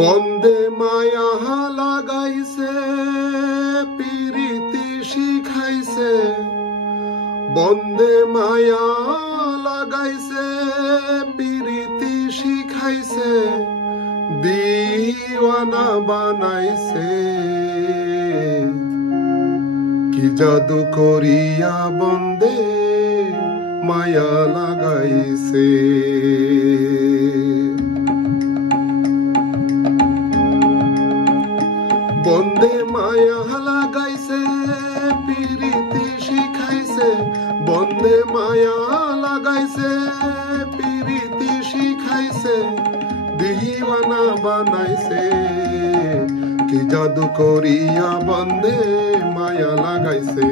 বন্দে মায়া লাগাইছে প্রীতি শিখাইছে, বন্দে মায়া লাগাইছে প্রীতি শিখাইছে, দিওয়ানা বানাইছে। কি জাদু করিয়া বন্দে মায়া লাগাইছে। বন্দে মায়া লাগাইছে প্রীতি শিখাইছে, বন্দে মায়া লাগাইছে প্রীতি শিখাইছে, দিওয়ানা বানাইছে। কি জাদু করিয়া বন্দে মায়া লাগাইছে,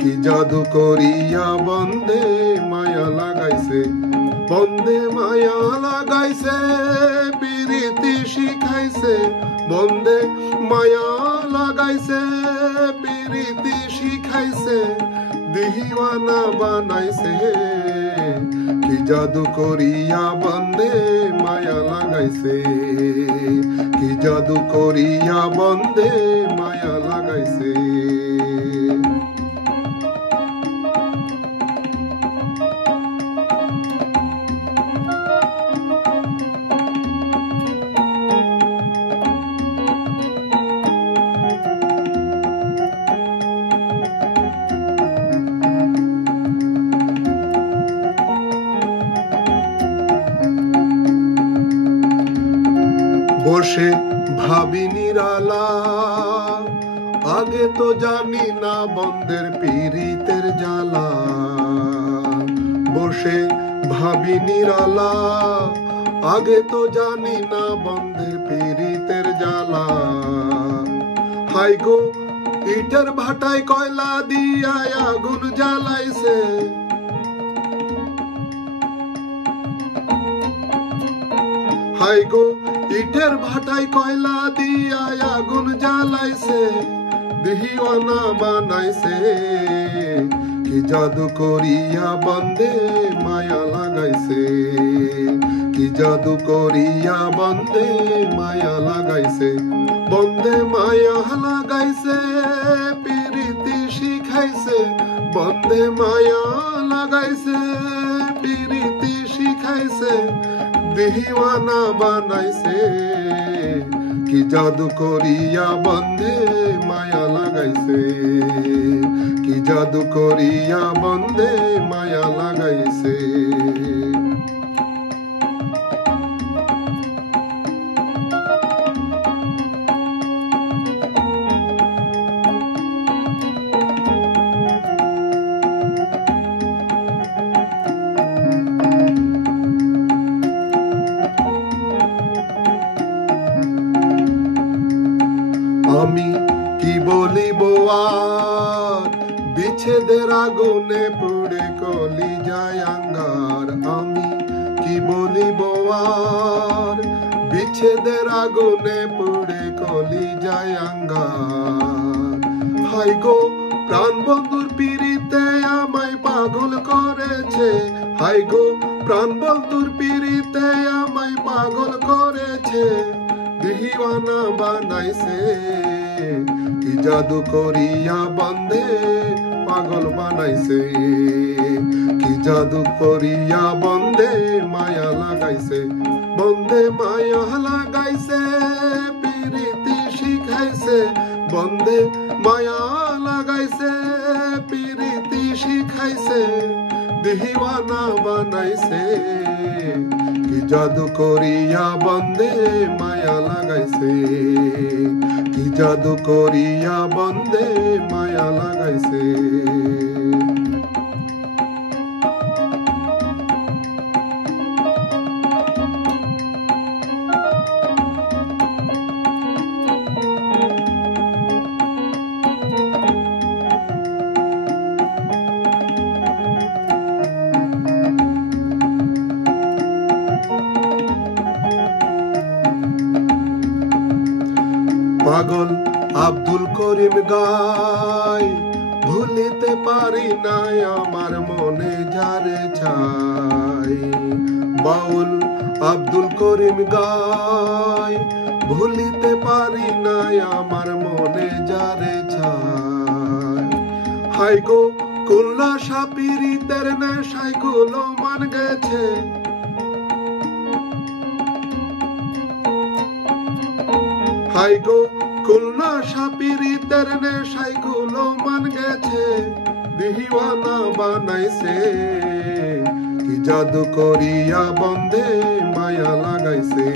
কি জাদু করিয়া বন্দে মায়া লাগাইছে। বন্দে মায়া লাগাইছে প্রীতি শিখাইছে, বন্দে মায়া লাগাইছে প্রীতি শিখাইছে, দিওয়ানা বানাইছে। কি জাদু করিয়া বন্দে মায়া লাগাইছে, কি জাদু করিয়া বন্দে মায়া লাগাইছে। বসে ভাবি নিরালা, আগে তো জানি না বন্দের পীড়িতের জ্বালা। বসে ভাবি নিরালা, আগে তো জানি না বন্দের পীড়িতের জ্বালা। হাই গো ইটের ভাটায় কয়লা দিয়া আগুন জ্বালাইছে, হাই গো ইটের ভাটায় কয়লা দিয়া আগুন জ্বালাইছে, দিওয়ানা বানাইছে। কি জাদু করিয়া বন্দে মায়া লাগাইছে, কি জাদু করিয়া বন্দে মায়া লাগাইছে। বন্দে মায়া লাগাইছে প্রীতি শিখাইছে, বন্দে মায়া লাগাইছে প্রীতি শিখাইছে, দিওয়ানা বানাইছে। কি জাদু করিয়া বন্দে মায়া লাগাইছে, কি জাদু করিয়া বন্দে মায়া লাগাইছে। আমি কি বলিব আর, বিচ্ছেদের আগুনে পুড়ে কলি যায় আঙ্গার। আমি কি বলিব আর, বিচ্ছেদের আগুনে পুড়ে কলি যায় আঙ্গার। হাই গো প্রাণ বন্ধুর পীড়িতে আমায় পাগল করেছে, হাই গো প্রাণ বন্ধুর পীড়িতে আমায় পাগল করেছে, দিওয়ানা বানাইছে। কি জাদু করিয়া বন্দে পাগল বানাইছে, কি জাদু করিয়া বন্দে মায়া লাগাইছে। বন্দে মায়া লাগাইছে প্রীতি শিখাইছে, বন্দে মায়া লাগাইছে প্রীতি শিখাইছে, দিওয়ানা বানাইছে। কি জাদু করিয়া বন্দে মায়া লাগাইছে, কি জাদু করিয়া বন্দে মায়া লাগাইছে। পাগল আব্দুল করিম গায়, ভুলিতে পারি না আমার মনে যারে ছাই। বাউল আব্দুল করিম গায়, ভুলিতে পারি নাই আমার মনে যারে ছায়। হাই গো কুল্লা সাপিরিতের নেশায় গুলো মান গেছে, হাই গো কুল্লা সাপিরিতের নেশায় গুলো মান গেছে, দিওয়ানা বানাইছে কি জাদু করিয়া বন্ধে মায়া লাগাইছে,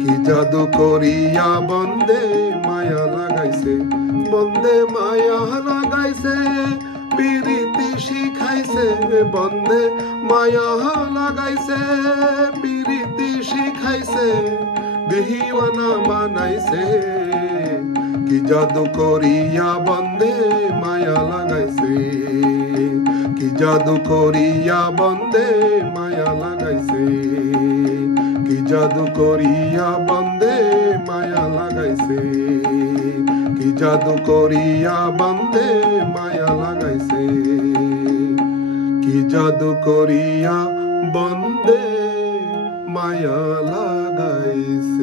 কি জাদু করিয়া বন্ধে মায়া লাগাইছে, বন্ধে মায়া লাগাইছে পিরিতি শিখাইছে, বন্ধে মায়া লাগাইছে পিরিতি শিখাইছে, দিওয়ানা বানাইছে কি জাদু করিয়া বন্ধে মায়া লাগাইছে, কি জাদু করিয়া বন্ধে মায়া লাগাইছে, কি জাদু করিয়া বন্ধে মায়া লাগাইছে, কি জাদু করিয়া বন্ধে মায়া লাগাইছে, কি জাদু করিয়া বন্ধে মায়া লাগাইছে।